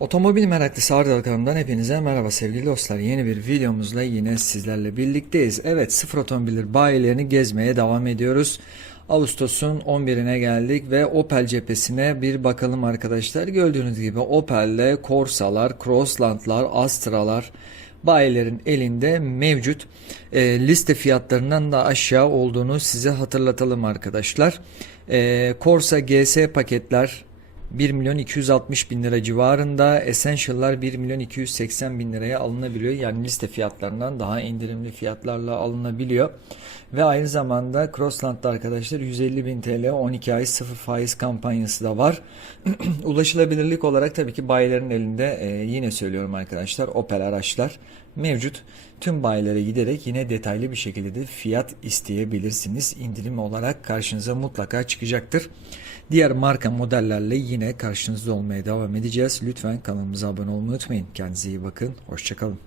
Otomobil meraklısı kanalımdan hepinize merhaba sevgili dostlar. Yeni bir videomuzla yine sizlerle birlikteyiz. Evet sıfır otomobiller bayilerini gezmeye devam ediyoruz. Ağustos'un 11'ine geldik ve Opel cephesine bir bakalım arkadaşlar. Gördüğünüz gibi Opel'de Corsa'lar, Crossland'lar, Astra'lar bayilerin elinde mevcut. E, liste fiyatlarından da aşağı olduğunu size hatırlatalım arkadaşlar. E, Corsa GS paketler 1 milyon 260 bin lira civarında Essential'lar 1 milyon 280 bin liraya alınabiliyor. Yani liste fiyatlarından daha indirimli fiyatlarla alınabiliyor. Ve aynı zamanda Crossland'da arkadaşlar 150 bin TL 12 ay 0 faiz kampanyası da var. Ulaşılabilirlik olarak tabii ki bayilerin elinde e, yine söylüyorum arkadaşlar Opel araçlar mevcut. Tüm bayilere giderek yine detaylı bir şekilde de fiyat isteyebilirsiniz. İndirim olarak karşınıza mutlaka çıkacaktır. Diğer marka modellerle yine karşınızda olmaya devam edeceğiz. Lütfen kanalımıza abone olmayı unutmayın. Kendinize iyi bakın. Hoşçakalın.